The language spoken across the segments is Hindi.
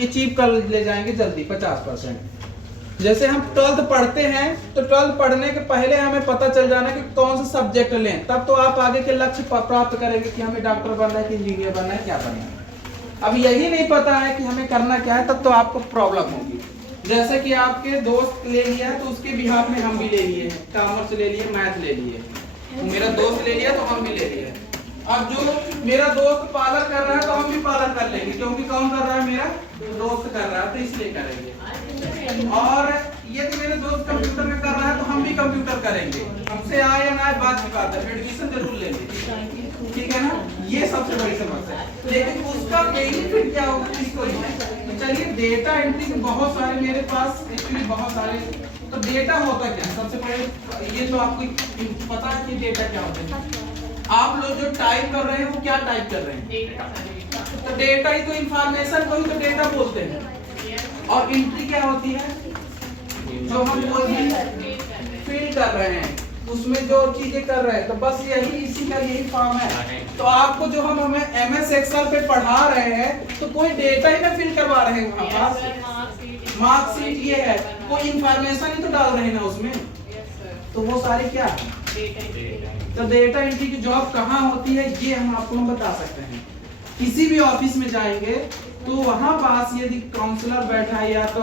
अचीव कर ले जाएंगे जल्दी 50%। जैसे हम 12th पढ़ते हैं तो 12th पढ़ने के पहले हमें पता चल जाना कि कौन सा सब्जेक्ट लें, तब तो आप आगे के लक्ष्य प्राप्त करेंगे कि हमें डॉक्टर बनना है कि इंजीनियर बनना है, क्या बनना है। अब यही नहीं पता है कि हमें करना क्या है, तब तो आपको प्रॉब्लम होगी। जैसे कि आपके दोस्त ले लिया है तो उसके बिहाफ में हम भी ले लिए हैं, कॉमर्स ले लिए, मैथ ले लिए, तो मेरा दोस्त ले लिया तो हम भी ले लिए। अब जो मेरा दोस्त पार्लर कर रहा है तो हम भी पार्लर कर लेंगे, क्योंकि कौन कर रहा है, मेरा दोस्त कर रहा है, तो इसलिए करेंगे। और यदि मेरे दोस्त कंप्यूटर में कर रहा है तो हम भी कंप्यूटर करेंगे, हमसे आए या ना आए बात की बात है, एडमिशन जरूर लेंगे, ठीक है ना। ये सबसे बड़ी समस्या है, लेकिन उसका बेनिफिट क्या होगा किसको नहीं है। चलिए डेटा एंट्री के बहुत सारे मेरे पास एक्चुअली बहुत सारे, तो डेटा होता क्या है सबसे पहले ये तो आपको पता है कि डेटा क्या होता है। आप लोग जो टाइप कर रहे हैं वो क्या टाइप कर रहे हैं, तो डेटा ही तो इंफॉर्मेशन को ही तो डेटा बोलते हैं। और एंट्री क्या होती है, जो हम कोई भी फिल कर रहे हैं उसमें जो चीजें कर रहे हैं, तो बस यही इसी का यही फॉर्म है। तो आपको जो हम हमें MS एक्सेल पे पढ़ा रहे हैं तो कोई डेटा ही ना फिल करवा रहे हैं, वहाँ पास मार्कशीट ये है, कोई इंफॉर्मेशन ही तो डाल रहे हैं ना उसमें, तो वो सारी क्या है। तो डेटा एंट्री की जॉब कहाँ होती है ये हम आपको बता सकते हैं। किसी भी ऑफिस में जाएंगे तो वहां पास यदि काउंसलर बैठा है, या तो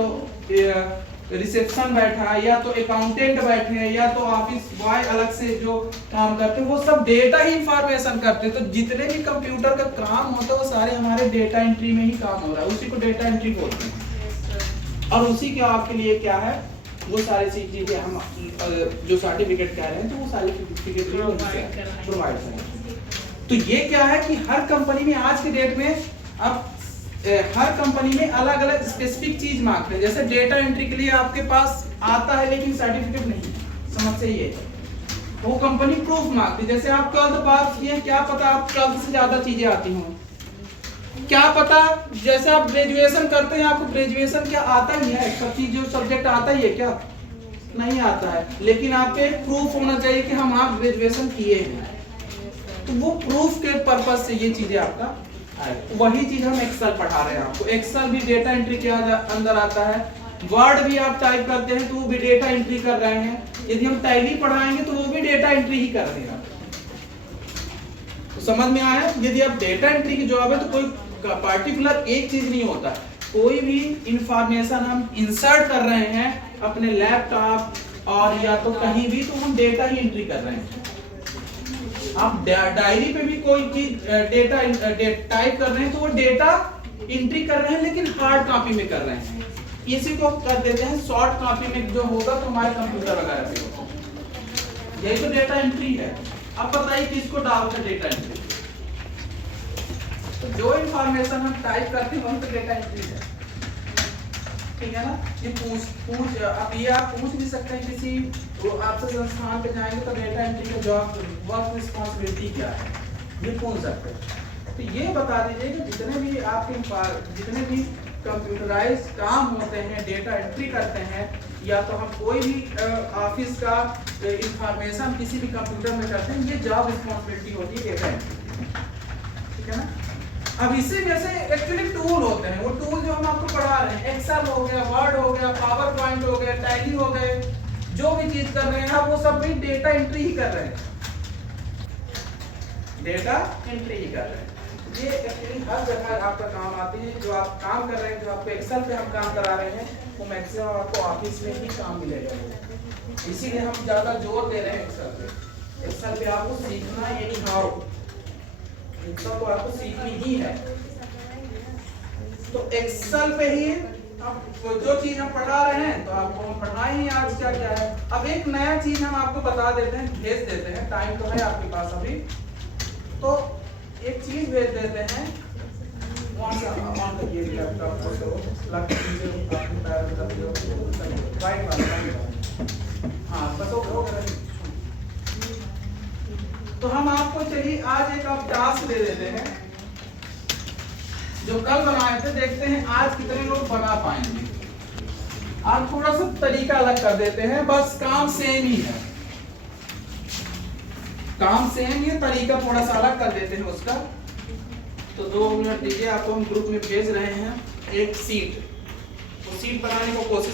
रिसेप्शन बैठा है, या तो अकाउंटेंट बैठे हैं, या तो ऑफिस बॉय अलग से जो काम करते हैं, वो सब डेटा ही इंफॉर्मेशन करते हैं। तो जितने भी कंप्यूटर का काम होता है वो सारे हमारे डेटा एंट्री में ही काम हो रहा है, उसी को डेटा एंट्री बोलते हैं। और उसी के आपके लिए क्या है, वो सारी चीजें हम जो सर्टिफिकेट कह रहे हैं तो वो सारी सर्टिफिकेट प्रोवाइड करें। तो ये क्या है कि हर कंपनी में आज के डेट में अब हर कंपनी में अलग अलग स्पेसिफिक चीज मांगते हैं। जैसे डेटा एंट्री के लिए आपके पास आता है लेकिन सर्टिफिकेट नहीं, समस्या ये है, वो कंपनी प्रूफ मांगती है। जैसे आप 12th पास किए, क्या पता आप 12th से ज्यादा चीजें आती हों, क्या पता जैसे आप ग्रेजुएशन करते हैं आपको ग्रेजुएशन क्या आता ही है, सब चीज जो सब्जेक्ट आता ही है क्या, नहीं आता है, लेकिन आपके प्रूफ होना चाहिए कि हम आप ग्रेजुएशन किए हैं। तो वो प्रूफ के पर्पज से ये चीजें आपका वही चीज हम एक्सेल पढ़ा रहे हैं आपको। एक्सेल भी डेटा एंट्री के अंदर आता है, वर्ड भी आप टाइप करते हैं तो वो भी डेटा एंट्री कर रहे हैं। यदि हम टैली पढ़ाएंगे तो वो भी डेटा एंट्री ही कर रहे हैं। तो समझ में आया, यदि आप डेटा एंट्री की जॉब है तो कोई पार्टिकुलर एक चीज नहीं होता, कोई भी इंफॉर्मेशन हम इंसर्ट कर रहे हैं अपने लैपटॉप और या तो कहीं भी, तो हम डेटा ही एंट्री कर रहे हैं। आप डायरी पे भी कोई चीज डेटा टाइप कर रहे हैं तो वो डेटा एंट्री कर रहे हैं, लेकिन हार्ड कॉपी में कर रहे हैं। इसी को कर देते हैं सॉफ्ट कॉपी में जो होगा तो हमारे कंप्यूटर वगैरह पे होगा। यही तो डेटा एंट्री है। अब बताइए किसको डालते हैं डेटा एंट्री, तो जो इंफॉर्मेशन हम टाइप करते हैं वही तो डेटा एंट्री है, ठीक है ना। ये पूछ अब ये आप पूछ भी सकते हैं किसी वो आपसे संस्थान पे जाएंगे तो डेटा एंट्री का जॉब वर्क रिस्पांसिबिलिटी क्या है, ये पूछ सकते हैं। तो ये बता दीजिए कि जितने भी आपके जितने भी कंप्यूटराइज काम होते हैं, डेटा एंट्री करते हैं, या तो हम कोई भी ऑफिस का इंफॉर्मेशन किसी भी कंप्यूटर में करते हैं, ये जॉब रिस्पांसिबिलिटी होती है डेटा एंट्री, ठीक है ना। अब इसी में से एक्चुअली टूल होते हैं, वो टूल जो हम आपको पढ़ा रहे हैं, एक्सेल हो गया, वर्ड हो गया, पावर पॉइंट हो गया, टैली हो गए, जो भी चीज कर रहे हैं आप वो सब भी डेटा एंट्री ही कर रहे हैं, डेटा एंट्री ही कर रहे हैं। ये एक्चुअली हर जगह आपका काम आती है। जो आप काम कर रहे हैं, जो आपको एक्सेल पे हम काम करा रहे हैं, वो मैक्सिमम आपको ऑफिस में ही काम मिलेगा, इसीलिए हम ज्यादा जोर दे रहे हैं एक्सेल पे। एक्सेल पे आपको सीखना एनी हाउ, एक्सेल तो आपको सीखनी ही है। तो एक्सेल पे ही अब जो चीज हम पढ़ा रहे हैं तो आपको हम पढ़ाए ही आज क्या क्या है। अब एक नया चीज हम आपको बता देते हैं, भेज देते हैं, टाइम तो है आपके पास अभी, तो एक चीज भेज देते हैं। हाँ बस तो हम आपको चलिए आज एक आप टास्क दे देते हैं जो कल बनाए थे, देखते हैं आज कितने लोग बना पाएंगे। आज थोड़ा सा तरीका अलग कर देते हैं, बस काम सेम ही है, काम सेम ही है, तरीका थोड़ा सा अलग कर देते हैं उसका। तो 2 मिनट दीजिए, आपको हम ग्रुप में भेज रहे हैं एक सीट, वो सीट बनाने को कोशिश